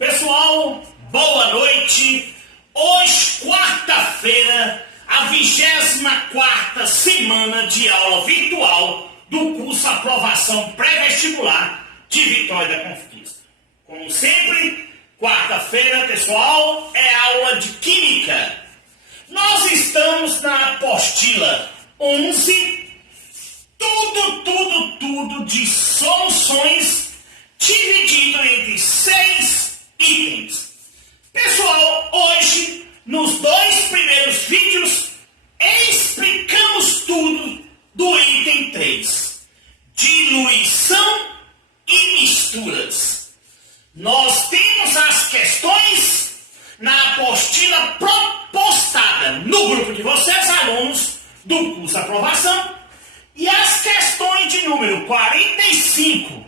Pessoal, boa noite. Hoje, quarta-feira, a 24ª semana de aula virtual do curso Aprovação Pré-Vestibular de Vitória da Conquista. Como sempre, quarta-feira, pessoal, é aula de Química. Nós estamos na apostila 11, tudo de soluções dividido entre 6 itens. Pessoal, hoje, nos 2 primeiros vídeos, explicamos tudo do item 3, diluição e misturas. Nós temos as questões na apostila postada no grupo de vocês, alunos do curso Aprovação, e as questões de número 45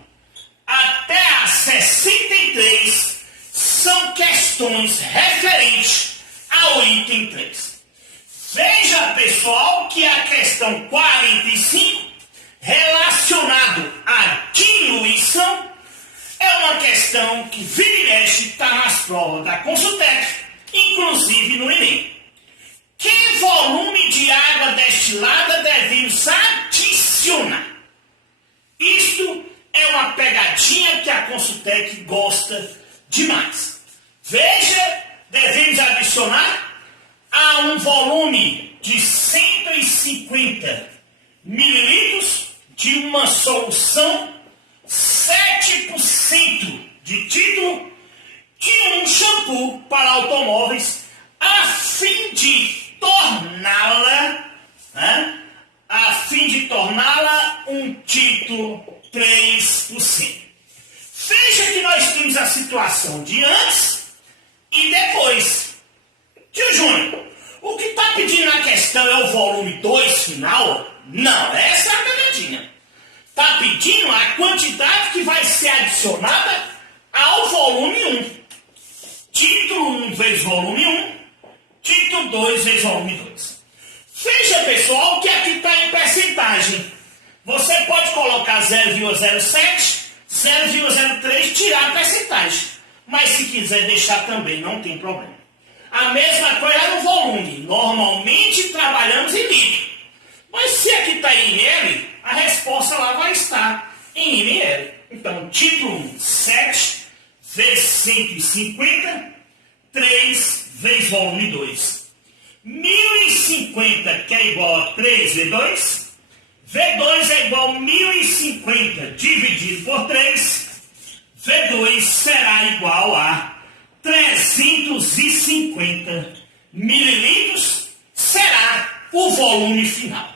até a 63 são questões referentes ao item 3. Veja, pessoal, que a questão 45, relacionado à diluição, é uma questão que vira e mexe está nas provas da Consultec, inclusive no Enem. Que volume de água destilada devemos adicionar? Isto é uma pegadinha que a Consultec gosta demais. Veja, devemos adicionar a um volume de 150 mililitros de uma solução 7% de título e um shampoo para automóveis a fim de torná-la um título 3%. Veja que nós temos a situação de antes e depois. Tio Júnior, o que está pedindo na questão é o volume 2 final? Não, essa é a pegadinha. Está pedindo a quantidade que vai ser adicionada ao volume 1. Título 1 vezes volume 1, título 2 vezes volume 2. Veja, pessoal, que aqui está em percentagem. Você pode colocar 0,07, 0,03, tirar a percentagem. Mas se quiser deixar também, não tem problema. A mesma coisa no volume. Normalmente trabalhamos em litro. Mas se aqui está em ml, a resposta lá vai estar em ml. Então, título 1, 7 vezes 150, 3 vezes volume 2. 1050, que é igual a 3 V2. V2 é igual a 1050 dividido por 3. V2 será igual a 350 mililitros. Será o volume final.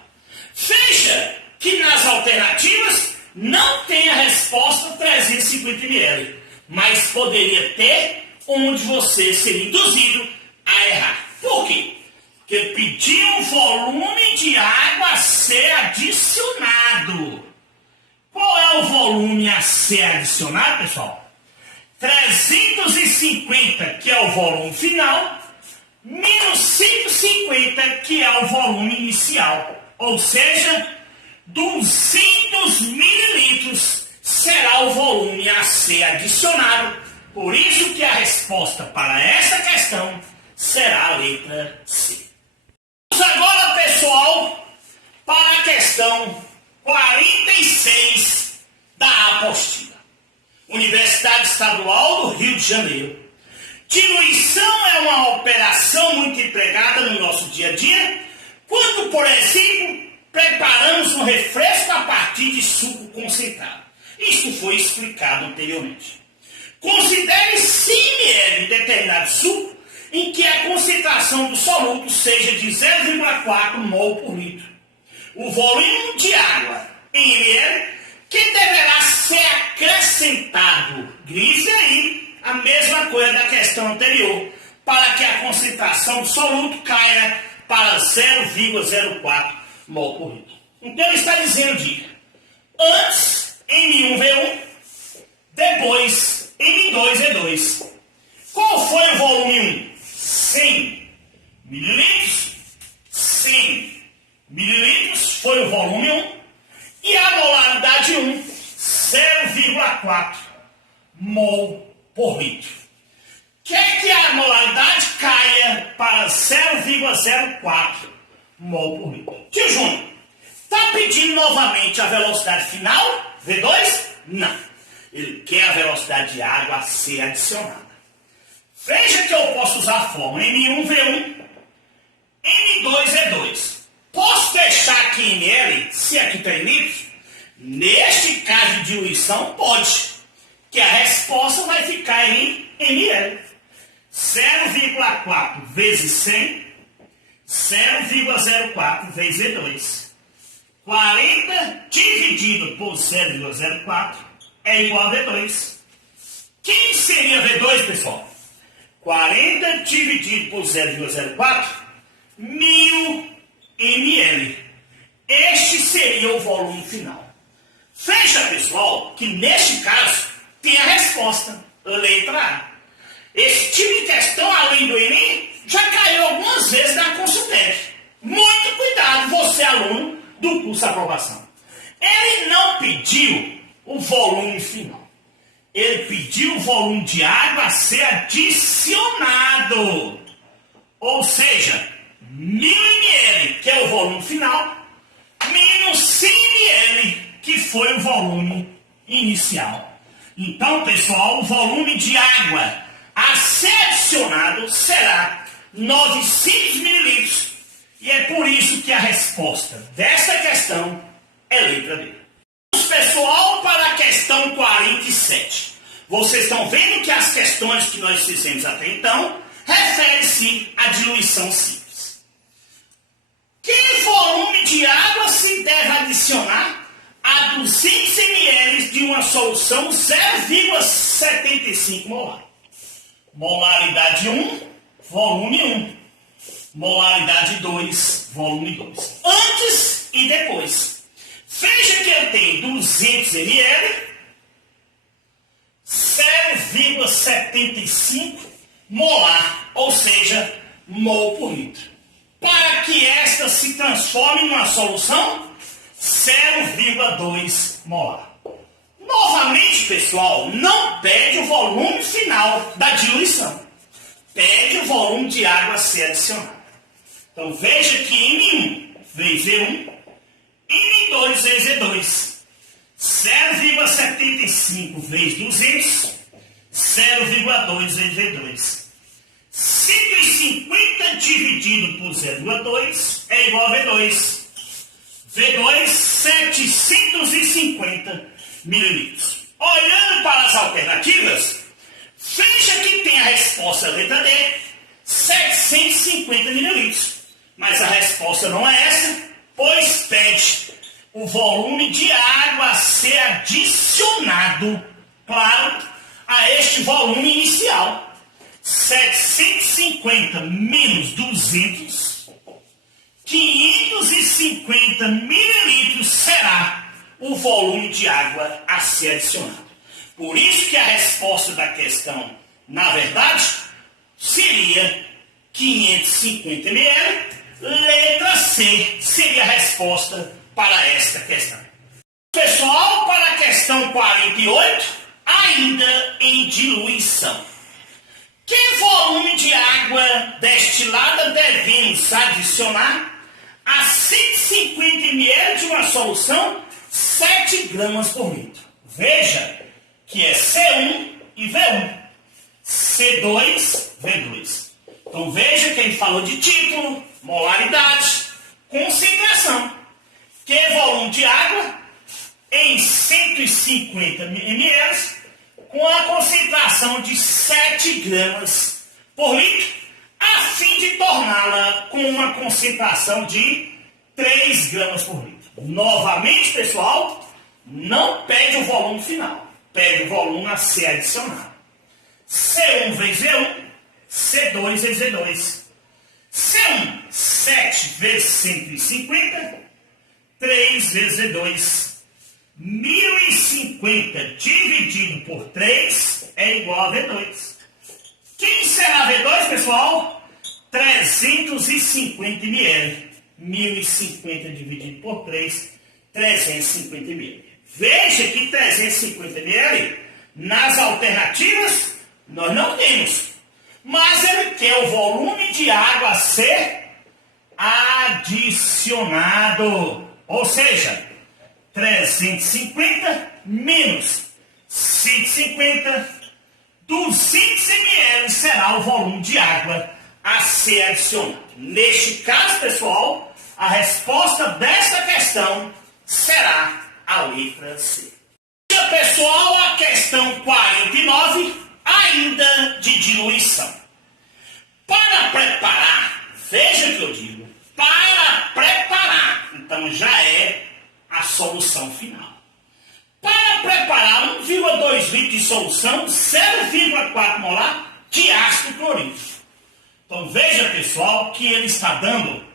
Veja que nas alternativas não tem a resposta 350 ml. Mas poderia ter onde você seria induzido a errar. Por quê? Porque pediu um volume de água a ser adicionado. Qual é o volume a ser adicionado, pessoal? 350, que é o volume final, menos 150, que é o volume inicial. Ou seja, 200 mililitros será o volume a ser adicionado. Por isso que a resposta para essa questão será a letra C. Vamos agora, pessoal, para a questão 46 da apostila. Universidade Estadual do Rio de Janeiro. Diluição é uma operação muito empregada no nosso dia a dia, quando, por exemplo, preparamos um refresco a partir de suco concentrado. Isso foi explicado anteriormente. Considere 100 ml de determinado suco em que a concentração do soluto seja de 0,4 mol por litro. O volume de água em ml que deverá ser acrescentado. Grise aí a mesma coisa da questão anterior, para que a concentração do soluto caia para 0,04 mol por litro. Então ele está dizendo de antes M1V1, depois M2V2. Qual foi o volume 1? 100 mililitros. 100 mililitros foi o volume 1. E a molaridade 1, 0,4 mol por litro. quer que a molaridade caia para 0,04 mol por litro. Tio Júnior, está pedindo novamente a velocidade final, V2? Não. Ele quer a velocidade de água a ser adicionada. Veja que eu posso usar a fórmula M1V1, M2V2. Posso deixar aqui em ml, se aqui está em litros? Neste caso de diluição, pode. Que a resposta vai ficar em ml. 0,4 vezes 100, 0,04 vezes V2. 40 dividido por 0,04 é igual a V2. Quem seria V2, pessoal? 40 dividido por 0,04, 1000 ml. Este seria o volume final. Veja, pessoal, que neste caso tem a resposta, letra A. Esse tipo de questão, além do Enem, já caiu algumas vezes na Consultec. Muito cuidado, você aluno do curso de aprovação. Ele não pediu o volume final. Ele pediu o volume de água a ser adicionado. Ou seja, 1000 ml, que é o volume final, menos 100 ml, que foi o volume inicial. Então, pessoal, o volume de água a ser adicionado será 900 mililitros. E é por isso que a resposta desta questão é letra B. Vamos, pessoal, para a questão 47. Vocês estão vendo que as questões que nós fizemos até então referem-se à diluição simples. Que volume de água se deve adicionar a 200 ml de uma solução 0,75 molar? Molaridade 1, volume 1. Molaridade 2, volume 2. Antes e depois. Veja que eu tenho 200 ml, 0,75 molar, ou seja, mol por litro. Para que esta se transforme em uma solução, 0,2 molar. Novamente, pessoal, não pede o volume final da diluição. Pede o volume de água a ser adicionado. Então, veja que M1 vezes V1, M2 vezes V2. 0,75 vezes 200, 0,2 vezes V2. 150 dividido por 0,2 é igual a V2. V2, 750 mililitros. Olhando para as alternativas, veja que tem a resposta letra D, 750 mililitros. Mas a resposta não é essa, pois pede o volume de água a ser adicionado, claro, a este volume inicial. 750 menos 200, 550 mililitros será o volume de água a ser adicionado. Por isso que a resposta da questão, na verdade, seria 550 ml, letra C seria a resposta para esta questão. Pessoal, para a questão 48, ainda em diluição. Que volume de água destilada devemos adicionar a 150 ml de uma solução 7 gramas por litro? Veja que é C1 e V1, C2, V2. Então veja que ele falou de título, molaridade, concentração. Que volume de água em 150 ml com a concentração de 7 gramas por litro, a fim de torná-la com uma concentração de 3 gramas por litro. Novamente, pessoal, não pede o volume final, pede o volume a ser adicionado. C1 vezes V1, C2 vezes V2. C1, 7 vezes 150, 3 vezes V2. 1050 dividido por 3 é igual a V2. Quem será V2, pessoal? 350 ml. 1050 dividido por 3, 350 ml. Veja que 350 ml, nas alternativas, nós não temos. mas ele quer o volume de água a ser adicionado. Ou seja, 350 menos 150, 200 ml será o volume de água a ser adicionado. Neste caso, pessoal, a resposta desta questão será a letra C. E, pessoal, a questão 49, ainda de diluição. Para preparar, veja o que eu digo, para preparar, então já é a solução final. Para preparar 1,2 litros de solução, 0,4 molar de ácido clorídrico. Então veja, pessoal, que ele está dando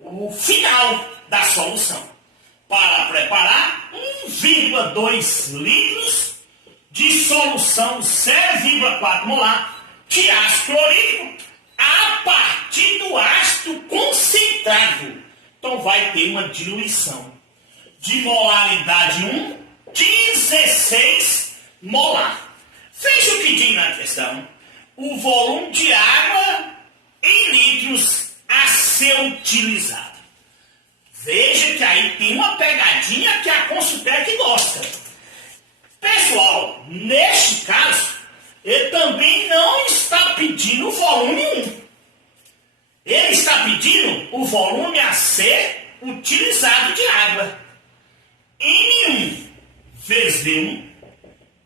o final da solução. Para preparar 1,2 litros de solução 0,4 molar de ácido clorídrico a partir do ácido concentrado. Então vai ter uma diluição de molaridade 1, 16 molar. Veja o que diz na questão. O volume de água em litros a ser utilizado. Veja que aí tem uma pegadinha que a Consultec gosta. Pessoal, neste caso, ele também não está pedindo o volume 1. Ele está pedindo o volume a ser utilizado de água. M1 vezes V1,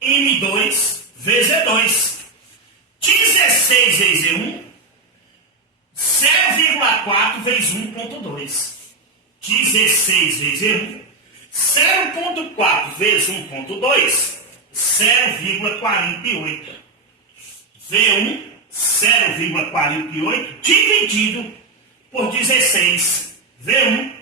M2 vezes E2. 16 vezes E1, 0,4 vezes 1,2. 16 vezes E1, 0,4 vezes 1,2, 0,48. V1, 0,48 dividido por 16. V1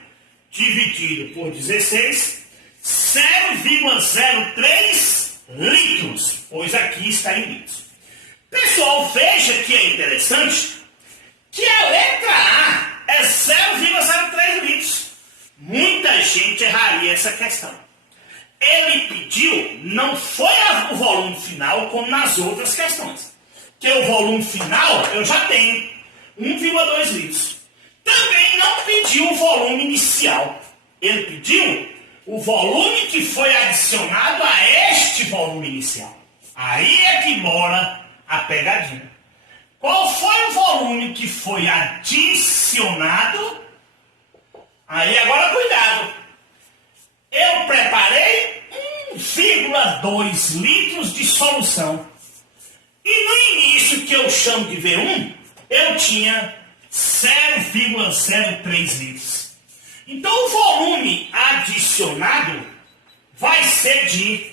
dividido por 16, 0,03 litros, pois aqui está em litros. Pessoal, veja que é interessante que a letra A é 0,03 litros. Muita gente erraria essa questão. Ele pediu, não foi o volume final como nas outras questões. Que o volume final eu já tenho, 1,2 litros. Também não pediu o volume inicial. Ele pediu o volume que foi adicionado a este volume inicial. Aí é que mora a pegadinha. Qual foi o volume que foi adicionado? Aí agora cuidado. Eu preparei 1,2 litros de solução. E no início, que eu chamo de V1, eu tinha 0,03 litros. Então o volume adicionado vai ser de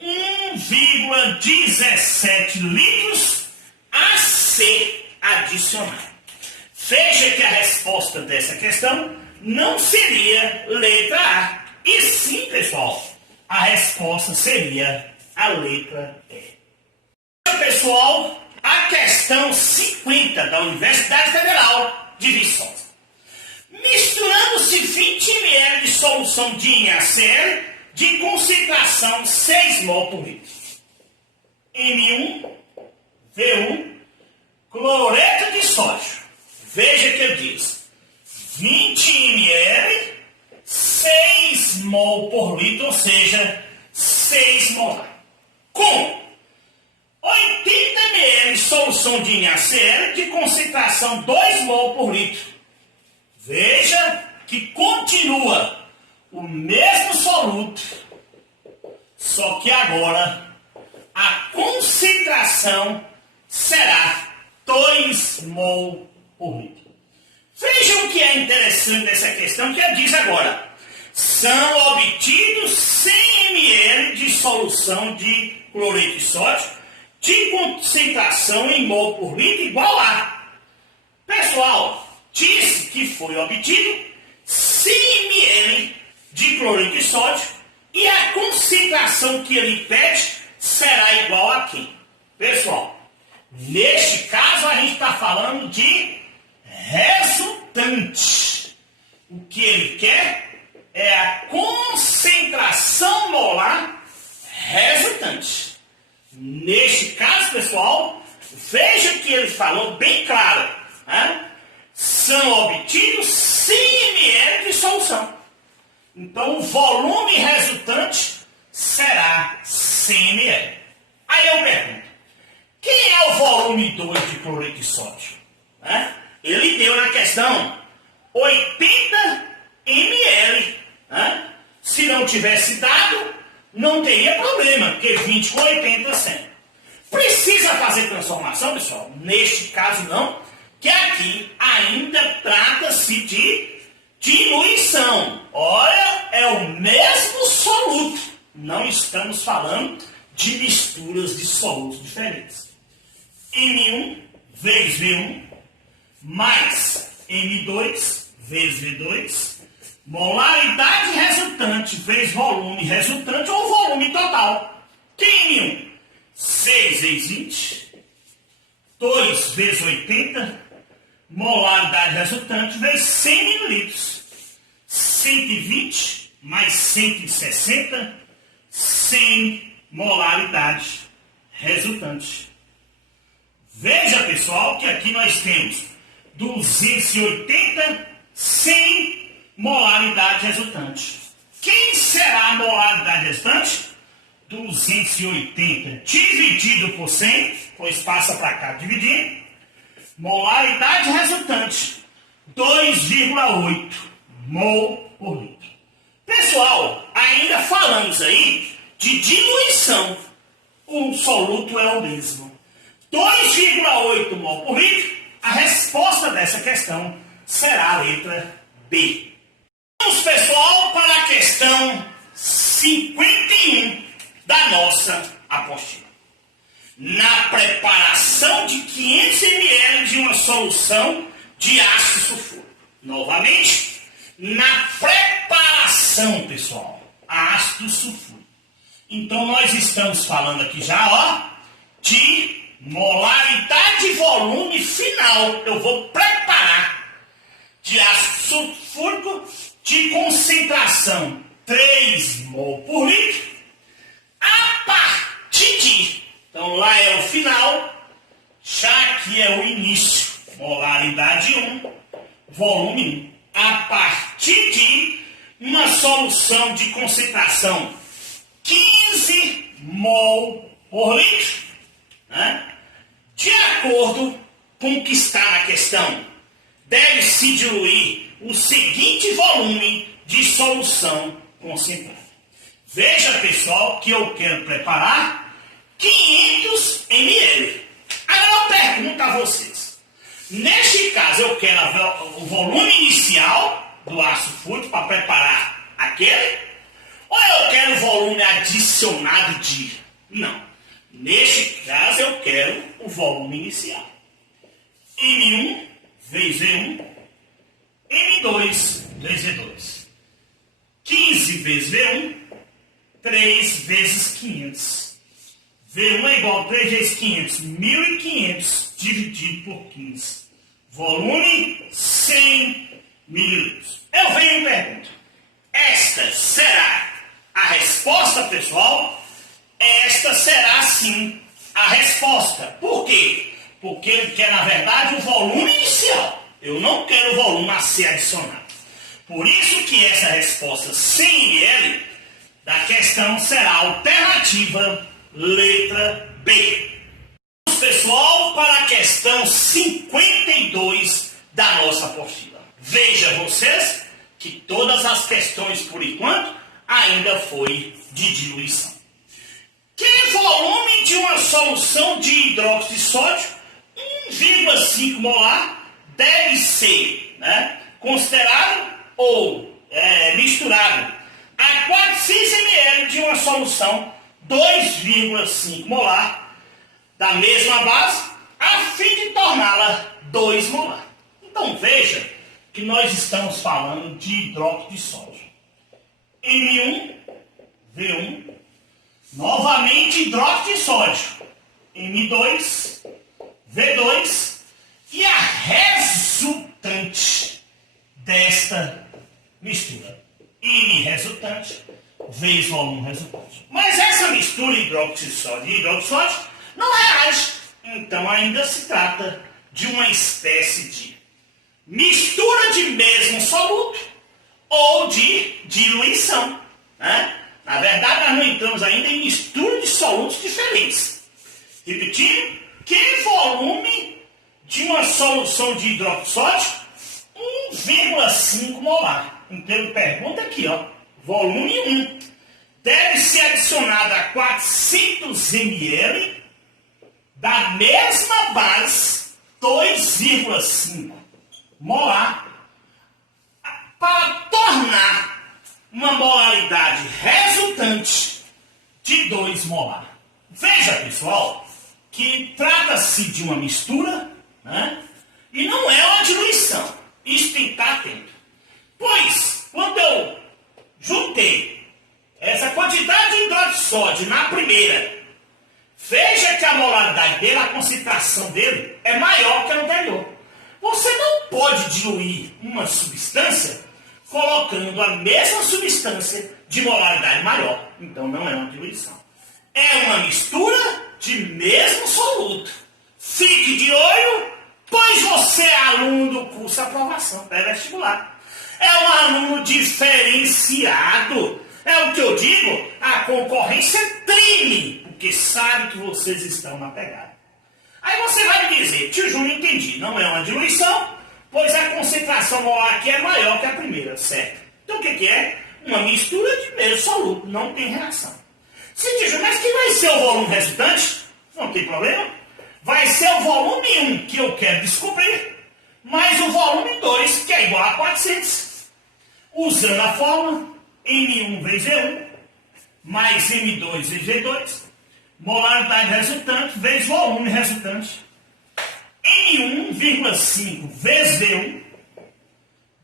1,17 litros a ser adicionado. Veja que a resposta dessa questão não seria letra A. E sim, pessoal, a resposta seria a letra E. Pessoal, a questão 50 da Universidade Federal de Viçosa. Misturando-se 20 ml de solução de NaCl de concentração 6 mol por litro. M1, V1, cloreto de sódio. Veja que ele diz 20 ml, 6 mol por litro, ou seja, 6 molar. Com 80 ml de solução de NaCl de concentração 2 mol por litro. Veja que continua o mesmo soluto, só que agora a concentração será 2 mol por litro. Vejam o que é interessante dessa questão, que ele diz agora. São obtidos 100 ml de solução de cloreto de sódio de concentração em mol por litro igual a. Pessoal, disse que foi obtido 100 ml de cloreto de sódio e a concentração que ele pede será igual a quem? Pessoal, neste caso a gente está falando de resultante. O que ele quer é a concentração molar resultante. Neste caso, pessoal, Veja que ele falou bem claro, né? São obtidos 100 ml de solução. Então, o volume resultante será 100 ml. Aí eu pergunto, quem é o volume 2 de cloreto de sódio? Né? Ele deu na questão 80 ml. Né? Se não tivesse dado, não teria problema, porque 20 com 80 é 100. Precisa fazer transformação, pessoal? Neste caso não, que aqui ainda trata-se de diluição. Olha, é o mesmo soluto. Não estamos falando de misturas de solutos diferentes. M1 vezes V1 mais M2 vezes V2, molaridade resultante vezes volume resultante ou volume total. Tem M1, 6 vezes 20, 2 vezes 80, molaridade resultante vezes 100 mililitros. 120 mais 160, 100 molaridade resultante. Veja, pessoal, que aqui nós temos 280, 100 molaridade resultante. Quem será a molaridade resultante? 280 dividido por 100, pois passa para cá dividindo. Molaridade resultante, 2,8 mol por litro. Pessoal, ainda falamos aí de diluição. O soluto é o mesmo. 2,8 mol por litro. A resposta dessa questão será a letra B. Vamos, pessoal, para a questão 51 da nossa apostila. Na preparação de 500 ml de uma solução de ácido sulfúrico. Novamente, na preparação, pessoal, ácido sulfúrico. Então, nós estamos falando aqui já, ó, de molaridade e volume final. Eu vou preparar de ácido sulfúrico de concentração 3 mol por litro a partir de... Então, lá é o final, já aqui é o início. Molaridade 1, volume 1. A partir de uma solução de concentração 15 mol por litro, né? De acordo com o que está na questão, deve-se diluir o seguinte volume de solução concentrada. Veja, pessoal, que eu quero preparar 500 ml. Agora eu pergunto a vocês. Neste caso, eu quero o volume inicial do ácido sulfúrico para preparar aquele? Ou eu quero o volume adicionado de? Não. Neste caso, eu quero o volume inicial. M1 vezes V1, M2 vezes V2. 15 vezes V1, 3 vezes 500. V1 é igual a 3 vezes 500, 1.500 dividido por 15. Volume 100 mililitros. Eu venho e pergunto, esta será a resposta, pessoal? Esta será sim a resposta. Por quê? Porque ele quer, na verdade, o volume inicial. Eu não quero o volume a ser adicionado. Por isso que essa resposta 100 ml da questão será a alternativa letra B. Vamos, pessoal, para a questão 52 da nossa apostila. Veja vocês que todas as questões, por enquanto, ainda foi de diluição. Que volume de uma solução de hidróxido de sódio 1,5 molar deve ser, né, considerado ou misturado a 400 ml de uma solução 2,5 molar da mesma base, a fim de torná-la 2 molar. Então veja que nós estamos falando de hidróxido de sódio. M1, V1, novamente hidróxido de sódio. M2, V2 e a resultante desta mistura. M resultante vezes volume resultante. Mas essa mistura hidróxido de sódio e hidróxido de sódio não reage então ainda se trata de uma espécie de mistura de mesmo soluto ou de diluição, né? Na verdade, nós não entramos ainda em mistura de solutos diferentes. Repetindo, que volume de uma solução de hidróxido sódico? 1,5 molar. Então, ele pergunta aqui, ó, volume 1. Deve ser adicionado a 400 ml da mesma base 2,5 molar para tornar uma molaridade resultante de 2 molar. Veja, pessoal, que trata-se de uma mistura, né? E não é uma diluição. Isso tem que estar atento. Pois, quando eu juntei essa quantidade de hidróxido de sódio na primeira, veja que a molaridade dele, a concentração dele, é maior que a anterior. Você não pode diluir uma substância colocando a mesma substância de molaridade maior. Então não é uma diluição. É uma mistura de mesmo soluto. Fique de olho, pois você é aluno do curso Aprovação Pré-Vestibular. É um aluno diferenciado. É o que eu digo, a concorrência treme, porque sabe que vocês estão na pegada. Aí você vai me dizer, tio Júnior, entendi, não é uma diluição, pois a concentração molar aqui é maior que a primeira, certo? Então o que é? Uma mistura de mesmo soluto, não tem reação. Sim, tio Júnior, mas que vai ser o volume resultante? Não tem problema. Vai ser o volume 1 que eu quero descobrir, mais o volume 2, que é igual a 400. Usando a fórmula M1 vezes V1, mais M2 vezes V2, molaridade resultante vezes volume resultante. M1,5 vezes V1,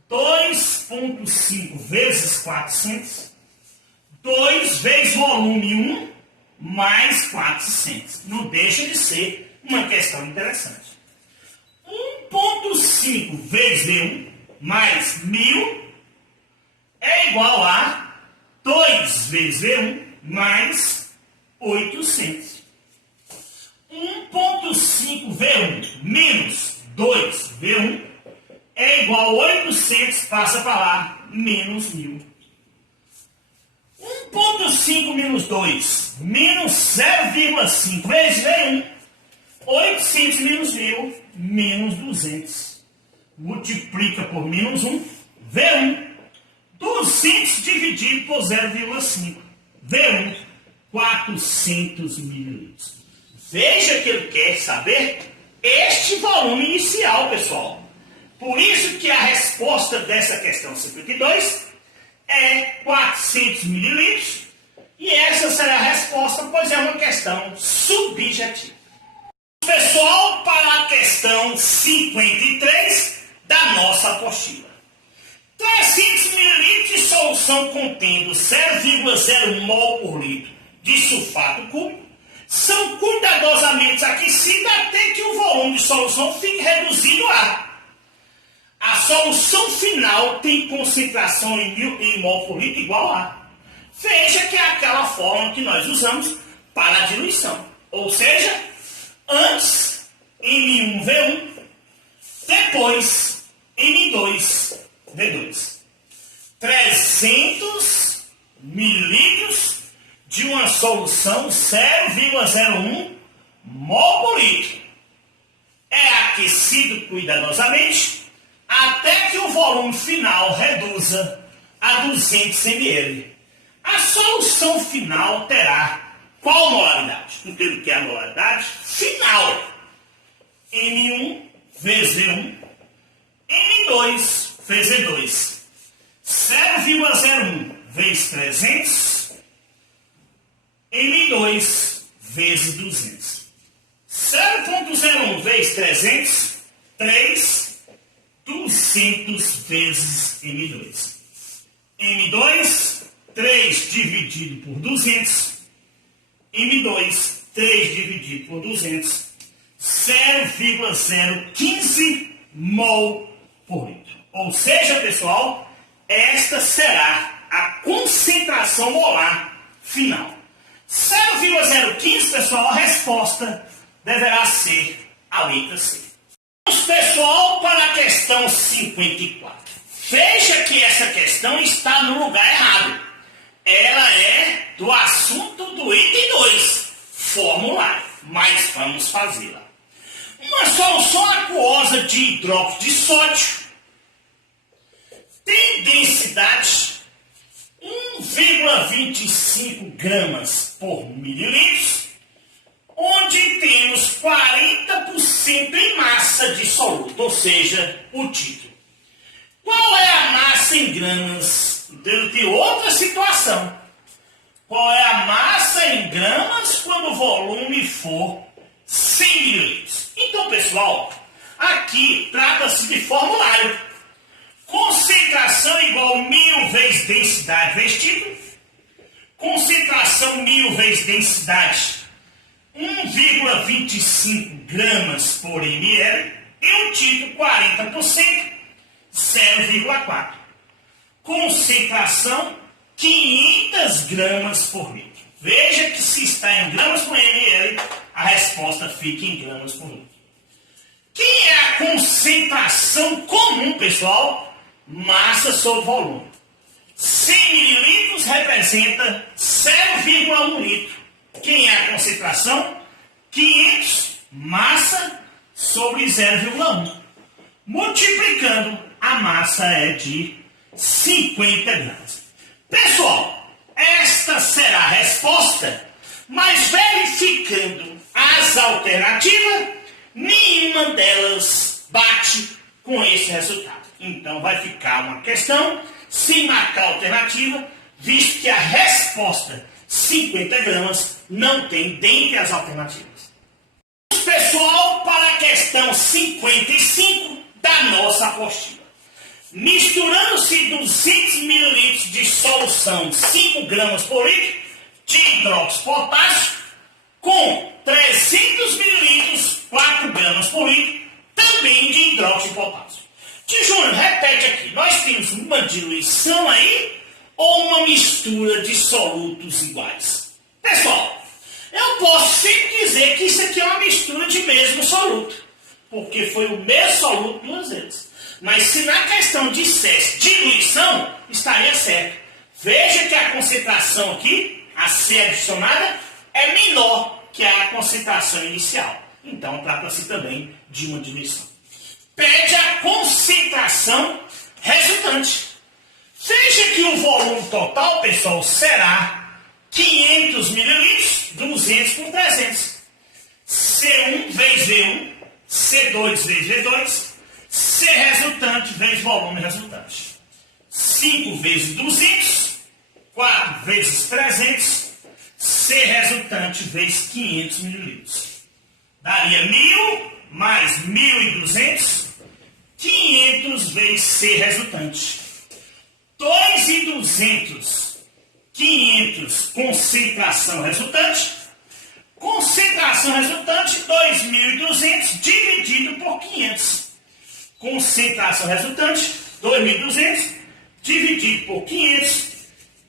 2,5 vezes 400, 2 vezes volume 1, mais 400. Não deixa de ser uma questão interessante. 1,5 vezes V1, mais 1000, é igual a 2 vezes V1 mais 800. 1,5 V1 menos 2 V1 é igual a 800, passa para lá, menos 1000. 1,5 menos 2 menos 0,5 vezes V1, 800 menos 1000, menos 200. Multiplica por menos 1, V1. 200 dividido por 0,5. V1, 400 mililitros. Veja que ele quer saber este volume inicial, pessoal. Por isso que a resposta dessa questão 52 é 400 mililitros. E essa será a resposta, pois é uma questão subjetiva. Pessoal, para a questão 53 da nossa apostila. 300 ml de solução contendo 0,01 mol por litro de sulfato cúbico são cuidadosamente aquecidas até que o volume de solução fique reduzido a. A solução final tem concentração em mol por litro igual a. Veja que é aquela fórmula que nós usamos para a diluição. Ou seja, antes M1V1, depois M2 V2. 300 mililitros de uma solução 0,01 mol por litro. É aquecido cuidadosamente até que o volume final reduza a 200 ml. A solução final terá qual molaridade? Entendo que é a molaridade final. M1 vezes V1, M2 vezes V2. 0,01 vezes 300, M2 vezes 200. 0,01 vezes 300, 3, 200 vezes M2. M2, 3 dividido por 200, M2, 3 dividido por 200, 0,015 mol por litro. Ou seja, pessoal, esta será a concentração molar final. 0,015, pessoal, a resposta deverá ser a letra C. Vamos, pessoal, para a questão 54. Veja que essa questão está no lugar errado. Ela é do assunto do item 2, formulário, mas vamos fazê-la. Uma solução aquosa de hidróxido de sódio tem densidade 1,25 gramas por mililitro, onde temos 40% em massa de soluto, ou seja, o título. Qual é a massa em gramas? De outra situação. Qual é a massa em gramas quando o volume for 100 mililitros? Então, pessoal, aqui trata-se de formulário. Concentração igual 1000 vezes densidade vezes título. Concentração 1000 vezes densidade 1,25 gramas por ml. E o título 40%, 0,4. Concentração 500 gramas por litro. Veja que se está em gramas por ml, a resposta fica em gramas por litro. Que é a concentração comum, pessoal? Massa sobre volume. 100 mililitros representa 0,1 litro. Quem é a concentração? 500 massa sobre 0,1. Multiplicando, a massa é de 50 gramas. Pessoal, esta será a resposta, mas verificando as alternativas, nenhuma delas bate com esse resultado. Então vai ficar uma questão sem marcar alternativa, visto que a resposta 50 gramas não tem dentre as alternativas. Pessoal, para a questão 55 da nossa apostila. Misturando-se 200 ml de solução 5 gramas por litro de hidróxido de potássio com 300 ml 4 gramas por litro também de hidróxido de potássio. Tio Júnior, repete aqui. Nós temos uma diluição aí ou uma mistura de solutos iguais? Pessoal, eu posso sempre dizer que isso aqui é uma mistura de mesmo soluto, porque foi o mesmo soluto duas vezes. Mas se na questão dissesse diluição, estaria certo. Veja que a concentração aqui, a ser adicionada, é menor que a concentração inicial. Então, trata-se também de uma diluição. Pede a concentração resultante. Veja que o volume total, pessoal, será 500 mililitros, 200 por 300. C1 vezes V1, C2 vezes V2, C resultante vezes volume resultante. 5 vezes 200, 4 vezes 300, C resultante vezes 500 mililitros. Daria 1000 mais 1.200, 500 vezes C resultante. 2.200, 500 concentração resultante. Concentração resultante, 2.200 dividido por 500. Concentração resultante, 2.200 dividido por 500,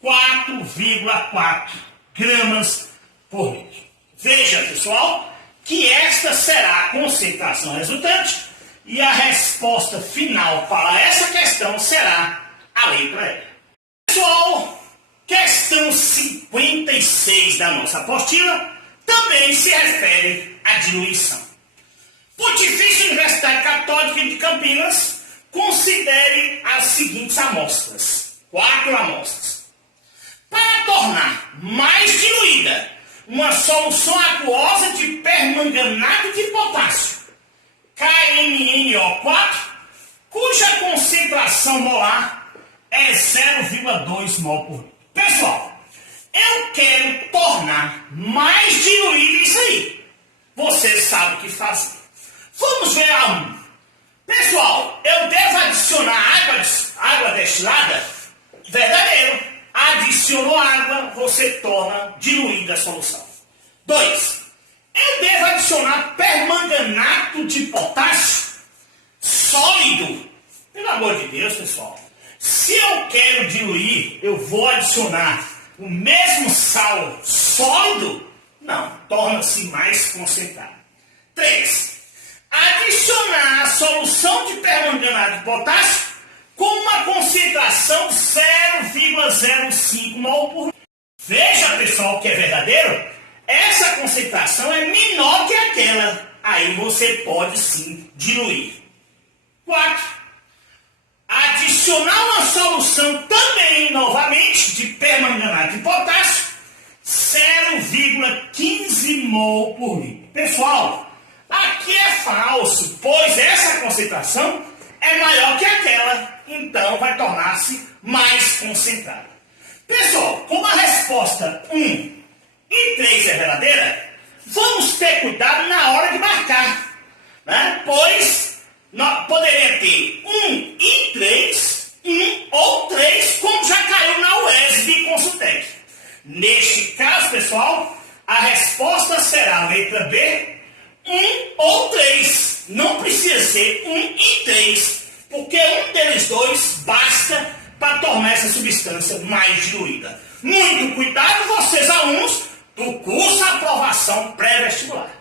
4,4 gramas por litro. Veja, pessoal, que esta será a concentração resultante e a resposta final para essa questão será a letra E. Pessoal, questão 56 da nossa apostila também se refere à diluição. Pontifícia Universidade Católica de Campinas considere as seguintes amostras, 4 amostras. Para tornar mais diluída uma solução aquosa de permanganato de potássio, KNNO4, cuja concentração molar é 0,2 mol por litro. Pessoal, eu quero tornar mais diluído isso aí. Você sabe o que fazer. Vamos ver a 1. Pessoal, eu devo adicionar água destilada? Verdadeiro. Adicionou água, você torna diluída a solução. 2. Eu devo adicionar permanganato de potássio sólido. Pelo amor de Deus, pessoal. Se eu quero diluir, eu vou adicionar o mesmo sal sólido? Não, torna-se mais concentrado. 3. Adicionar a solução de permanganato de potássio com uma concentração 0,05 mol por litro. Veja, pessoal, que é verdadeiro. Essa concentração é menor que aquela. Aí você pode sim diluir. 4. Adicionar uma solução também, novamente, de permanganato de potássio, 0,15 mol por litro. Pessoal, aqui é falso, pois essa concentração é maior que aquela, então vai tornar-se mais concentrada. Pessoal, como a resposta 1 e 3 é verdadeira, vamos ter cuidado na hora de marcar, né? Pois poderia ter 1 e 3, 1 ou 3, como já caiu na UESB e Consultec. Neste caso, pessoal, a resposta será a letra B, 1 ou 3. Não precisa ser 1 e 3, porque um deles dois basta para tornar essa substância mais diluída. Muito cuidado, vocês alunos do curso Aprovação Pré-Vestibular.